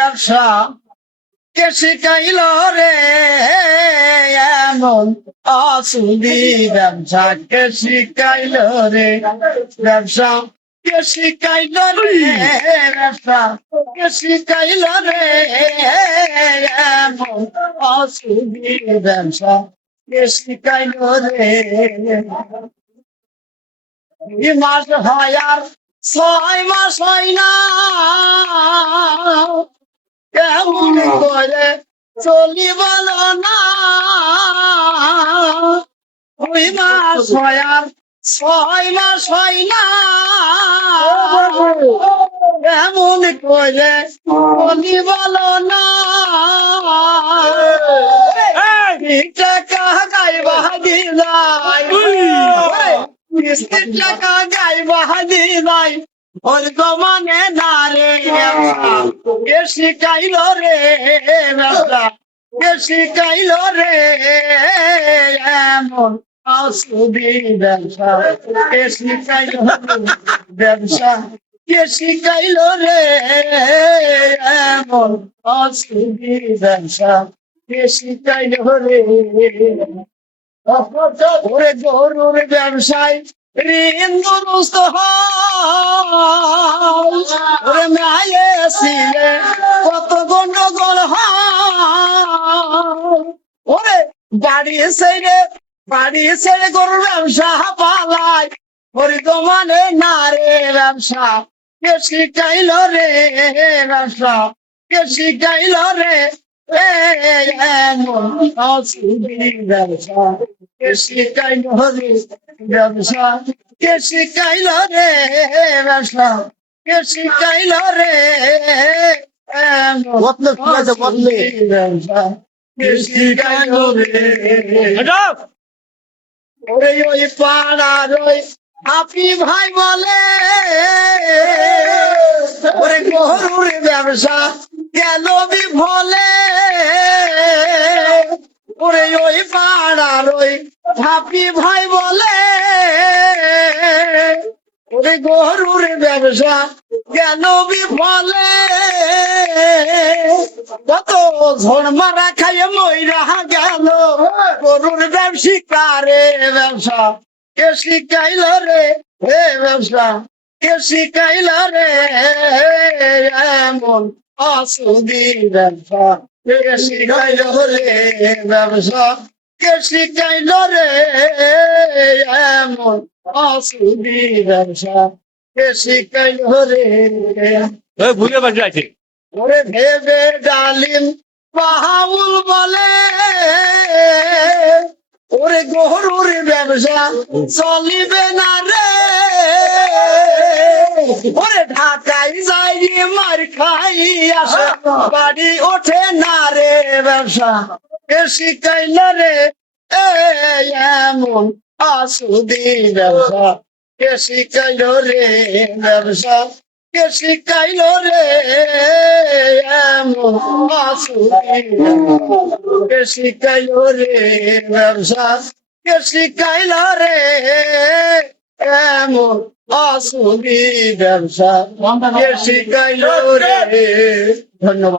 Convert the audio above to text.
ব্যবসা কে শিখাইল রে এমন অসুদি ব্যবসা কে শিখাইল রে ব্যবসা কে শিখাইল রে ব্যবসা কে শিখাইল রে এমন অসুদি ব্যবসা কে শিখাইল রে 2 মাস হয় আর 6 মাস হয় না কেমন করে চলি বলো না 2 মাস হয় আর 6 মাস হয় না কেমন করে চলি বলো না টাকা গাইবা দিলাই টাকা গাইবা দিলাই ওর গমানে না রে কে শিখাইল রে ব্যবসা কে শিখাইল রে এমন অসুদি ব্যবসা কে শিখাইল ব্যবসা কে শিখাইল রে এমন অসুদি ব্যবসা কে শিখাইল রে ওরে গরুর ব্যবসায় ঋণ দুরুস্ত ওরে মায়ে ছিলে কত গন্ডগোল ওরে বাড়ি ছেড়ে গরুর ব্যবসা পালায় ওরে মানে না রে ব্যবসা কে শিখাইল রে ব্যবসা কে শিখাইল রে এমন অসুদি ব্যবসা কে শিখাইল রে ব্যবসা কে শিখাইল রে ব্যবসা কে শিখাইল রে ব্যবসা কে শিখাইল রে ওরে ওই পাড়ার ওই আপনি ভাই বলে ওরে গরুর ব্যবসা গেল বিফলে ওরে ওই পাড়ার ওই হাপি ভাই বলে ওরে গরুর ব্যবসা গেল বিফলে কত ঝড় মারা খাইয়ে মইরা গেল গরুর ব্যবসিকারে ব্যবসা কে শিখাইল রে হে ব্যবসা কে শিখাইল রে এমন অসুদি ব্যবসা কে শিখাইল রে ব্যবসা কে শিখাইল রে এমন অসুদি ব্যবসা কে শিখাইল রে ভুলে বাড়ি আছে ওরে ভেবে ডালিম পাহাউল বলে ওরে গরুর ব্যবসা চলিবে না রে ওরে ঢাকায় যাই মার খাই আসে বাড়ি ওঠে না রে ব্যবসা কে শিখাইল রে এমন অসুদি ব্যবসা কে শিখাইল রে ব্যবসা কে শিখাইল রে এমন অসুদি কে শিখাইল রে ব্যবসা কে শিখাইল রে এমন অসুদি ব্যবসা কে শিখাইল রে ধন্যবাদ।